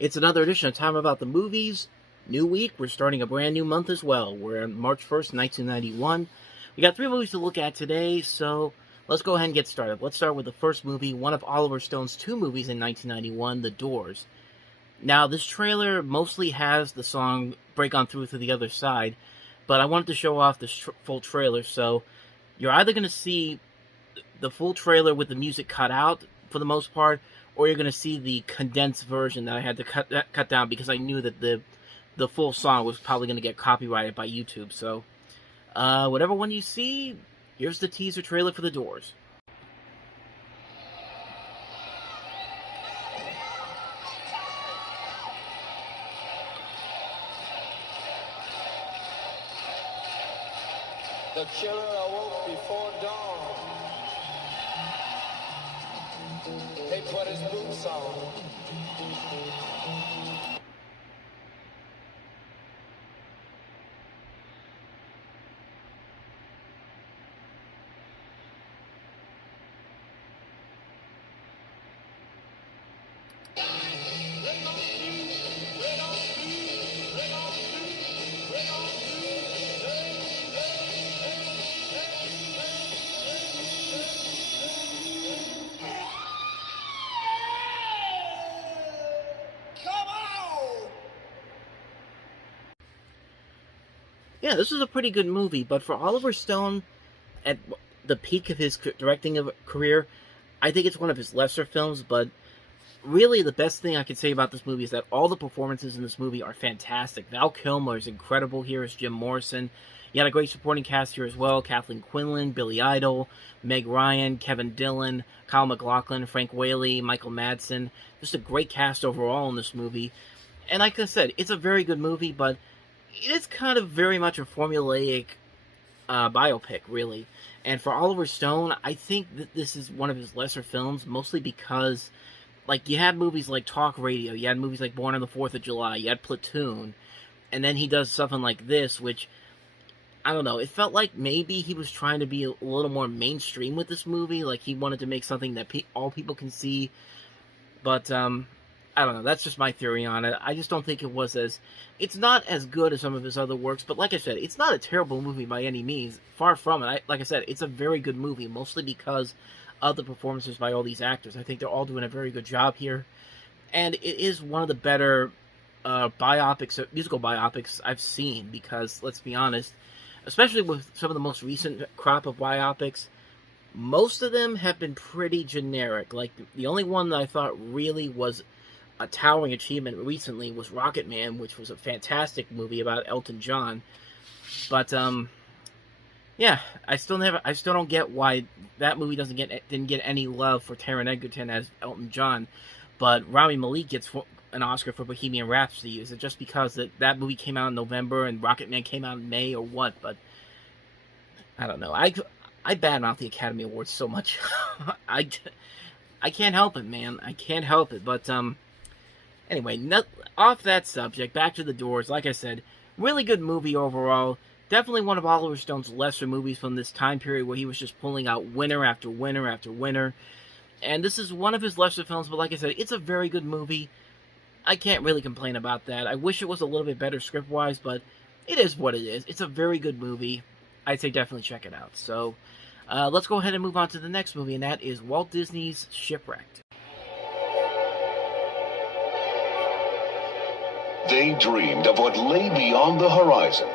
It's another edition of Time About the Movies. New week, we're starting a brand new month as well. We're on March 1st, 1991. We got 3 movies to look at today, so let's go ahead and get started. Let's start with the first movie, one of Oliver Stone's 2 movies in 1991, The Doors. Now, this trailer mostly has the song Break On Through to the Other Side, but I wanted to show off the full trailer, so you're either going to see the full trailer with the music cut out for the most part, or you're going to see the condensed version that I had to cut down because I knew that the full song was probably going to get copyrighted by YouTube. So, whatever one you see, here's the teaser trailer for The Doors. The killer awoke before dawn. They put his boots on. Yeah, this is a pretty good movie, but for Oliver Stone, at the peak of his directing career, I think it's one of his lesser films, but really the best thing I can say about this movie is that all the performances in this movie are fantastic. Val Kilmer is incredible here as Jim Morrison. You had a great supporting cast here as well. Kathleen Quinlan, Billy Idol, Meg Ryan, Kevin Dillon, Kyle MacLachlan, Frank Whaley, Michael Madsen. Just a great cast overall in this movie. And like I said, it's a very good movie, but it is kind of very much a formulaic biopic, really. And for Oliver Stone, I think that this is one of his lesser films, mostly because, like, you had movies like Talk Radio, you had movies like Born on the 4th of July, you had Platoon, and then he does something like this, which, I don't know, it felt like maybe he was trying to be a little more mainstream with this movie, like he wanted to make something that all people can see, but, I don't know, that's just my theory on it. I just don't think it's not as good as some of his other works, but like I said, it's not a terrible movie by any means. Far from it. Like I said, it's a very good movie, mostly because of the performances by all these actors. I think they're all doing a very good job here. And it is one of the better musical biopics I've seen, because, let's be honest, especially with some of the most recent crop of biopics, most of them have been pretty generic. Like, the only one that I thought really was a towering achievement recently was Rocket Man, which was a fantastic movie about Elton John. But yeah, I still don't get why that movie didn't get any love for Taron Egerton as Elton John, but Rami Malek gets an Oscar for Bohemian Rhapsody. Is it just because that movie came out in November and Rocket Man came out in May, or what? But I don't know. I badmouth the Academy Awards so much. I can't help it, man. I can't help it. But anyway, off that subject, back to The Doors. Like I said, really good movie overall. Definitely one of Oliver Stone's lesser movies from this time period where he was just pulling out winner after winner after winner. And this is one of his lesser films, but like I said, it's a very good movie. I can't really complain about that. I wish it was a little bit better script-wise, but it is what it is. It's a very good movie. I'd say definitely check it out. So, let's go ahead and move on to the next movie, and that is Walt Disney's Shipwrecked. They dreamed of what lay beyond the horizon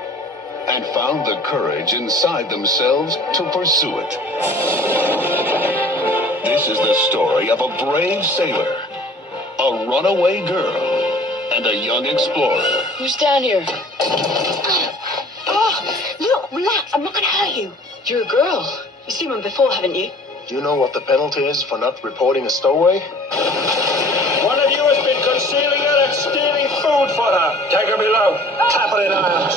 and found the courage inside themselves to pursue it. This is the story of a brave sailor, a runaway girl, and a young explorer. Who's down here? Oh, look, relax. I'm not going to hurt you. You're a girl. You've seen one before, haven't you? Do you know what the penalty is for not reporting a stowaway? One of you has been concealing her and stealing food for her. Take her below. Tap her in irons.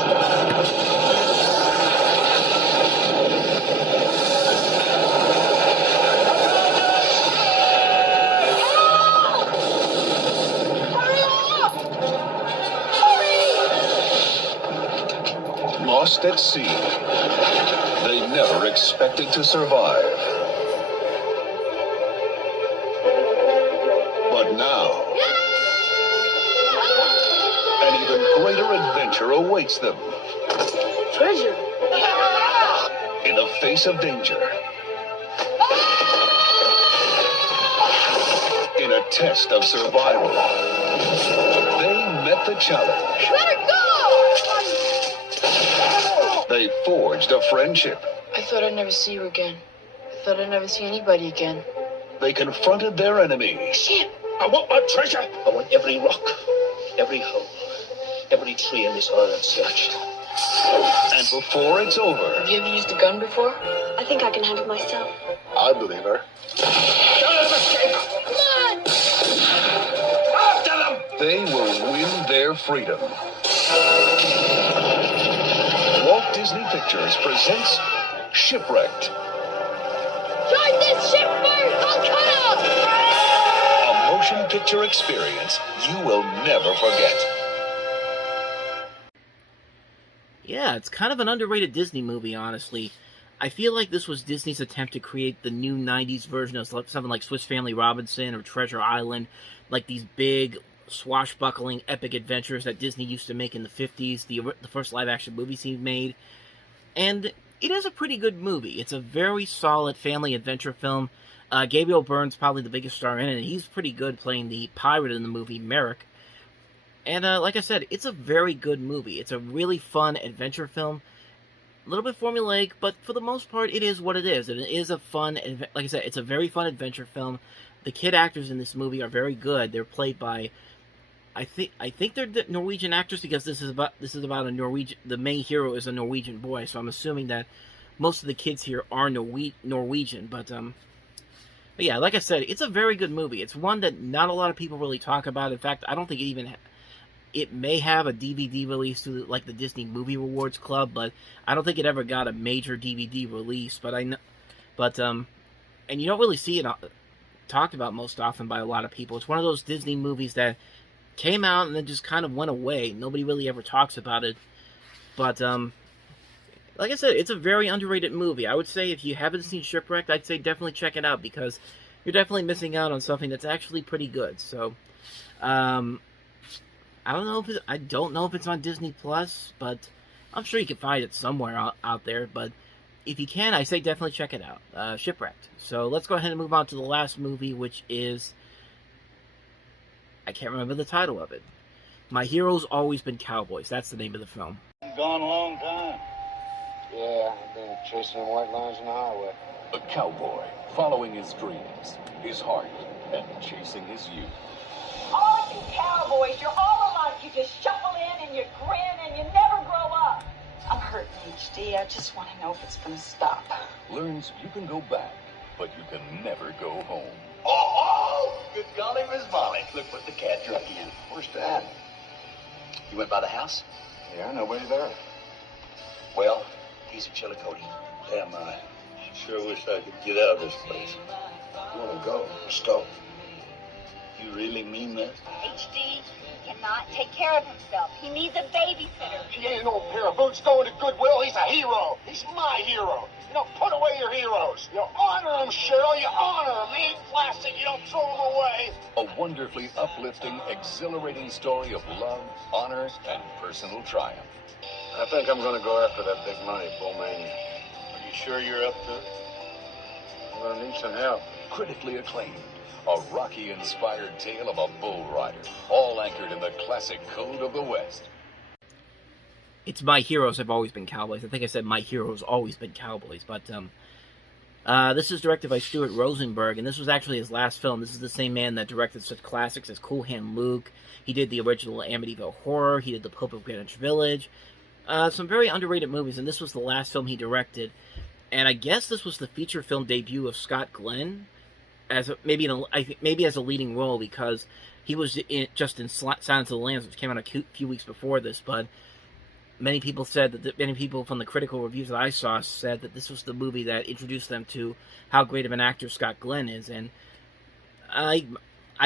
Lost at sea, they never expected to survive. But now, greater adventure awaits them. Treasure. In the face of danger. In a test of survival. They met the challenge. Let her go! They forged a friendship. I thought I'd never see you again. I thought I'd never see anybody again. They confronted their enemy. Ship! I want my treasure. I want every rock, every hole, every tree in this island searched. And before it's over, Have you ever used a gun before? I think I can handle myself. I believe her. Don't let us escape. Come on! After them! they will win their freedom. Walt Disney Pictures presents Shipwrecked. Join this ship first! I'll cut up! A motion picture experience you will never forget. Yeah, it's kind of an underrated Disney movie, honestly. I feel like this was Disney's attempt to create the new 90s version of something like Swiss Family Robinson or Treasure Island, like these big, swashbuckling, epic adventures that Disney used to make in the 50s, the first live-action movies he made. And it is a pretty good movie. It's a very solid family adventure film. Gabriel Byrne's probably the biggest star in it, and he's pretty good playing the pirate in the movie, Merrick. And like I said, it's a very good movie. It's a really fun adventure film. A little bit formulaic, but for the most part, it is what it is. And it is a fun, like I said, it's a very fun adventure film. The kid actors in this movie are very good. They're played by, I think they're the Norwegian actors, because this is about a Norwegian. The main hero is a Norwegian boy, so I'm assuming that most of the kids here are Norwegian. But yeah, like I said, it's a very good movie. It's one that not a lot of people really talk about. In fact, I don't think it even. It may have a DVD release through like the Disney Movie Rewards Club, but I don't think it ever got a major DVD release. But and you don't really see it talked about most often by a lot of people. It's one of those Disney movies that came out and then just kind of went away. Nobody really ever talks about it. But like I said, it's a very underrated movie. I would say if you haven't seen Shipwrecked, I'd say definitely check it out, because you're definitely missing out on something that's actually pretty good. So, I don't know if it's on Disney Plus, but I'm sure you can find it somewhere out there. But if you can, I say definitely check it out. Shipwrecked. So let's go ahead and move on to the last movie, which is, I can't remember the title of it. My Hero's Always Been Cowboys. That's the name of the film. Gone a long time. Yeah, I've been chasing them white lines on the highway. A cowboy following his dreams, his heart, and chasing his youth. All you cowboys, you're all alike. You just shuffle in and you grin and you never grow up. I'm hurting, HD. I just want to know if it's going to stop. Learns you can go back, but you can never go home. Oh, good golly, Miss Molly. Look what the cat drug in. Where's Dad? You went by the house? Yeah, nobody there. Well, he's a Chillicothe. Damn, I sure wish I could get out of this place. You want to go? Let's go. You really mean that? HD cannot take care of himself. He needs a babysitter. He ain't no pair of boots going to Goodwill. He's a hero. He's my hero. You don't put away your heroes. You honor them, Cheryl. You honor them. They ain't plastic. You don't throw them away. A wonderfully uplifting, exhilarating story of love, honor, and personal triumph. I think I'm going to go after that big money, Bullman. Are you sure you're up to it? I'm going to need some help. Critically acclaimed, a Rocky-inspired tale of a bull rider, all anchored in the classic code of the West. It's My Heroes Have Always Been Cowboys. I think I said My Heroes Always Been Cowboys. But this is directed by Stuart Rosenberg, and this was actually his last film. This is the same man that directed such classics as Cool Hand Luke. He did the original Amityville Horror. He did The Pope of Greenwich Village. Some very underrated movies, and this was the last film he directed. And I guess this was the feature film debut of Scott Glenn, maybe as a leading role, because he was in Silence of the Lambs, which came out a few weeks before this. But many people from the critical reviews that I saw said that this was the movie that introduced them to how great of an actor Scott Glenn is. And I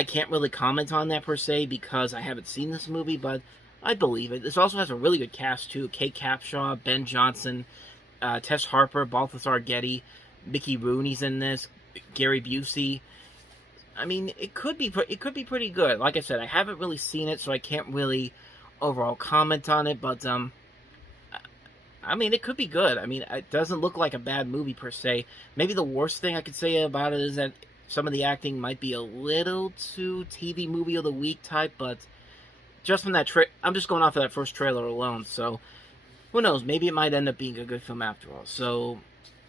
can't really comment on that per se, because I haven't seen this movie, but I believe it. This also has a really good cast too: Kate Capshaw, Ben Johnson, Tess Harper, Balthazar Getty, Mickey Rooney's in this, Gary Busey. I mean, it could be pretty good. Like I said, I haven't really seen it, so I can't really overall comment on it, but I mean, it could be good. I mean, it doesn't look like a bad movie per se. Maybe the worst thing I could say about it is that some of the acting might be a little too TV movie of the week type, but just from that I'm just going off of that first trailer alone, so who knows? Maybe it might end up being a good film after all. So,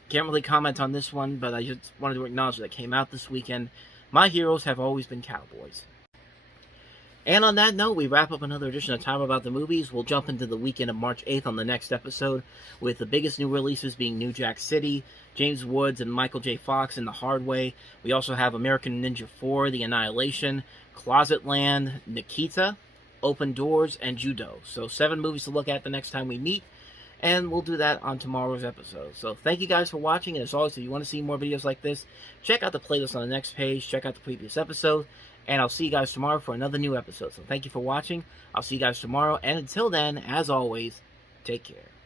can't really comment on this one, but I just wanted to acknowledge that it came out this weekend. My heroes have always been Cowboys. And on that note, we wrap up another edition of Time About the Movies. We'll jump into the weekend of March 8th on the next episode, with the biggest new releases being New Jack City, James Woods and Michael J. Fox in The Hard Way. We also have American Ninja 4, The Annihilation, Closet Land, Nikita, Open Doors, and Judo. So 7 movies to look at the next time we meet, and we'll do that on tomorrow's episode. So thank you guys for watching, and as always, if you want to see more videos like this, check out the playlist on the next page, check out the previous episode, and I'll see you guys tomorrow for another new episode. So thank you for watching. I'll see you guys tomorrow. And until then, as always, take care.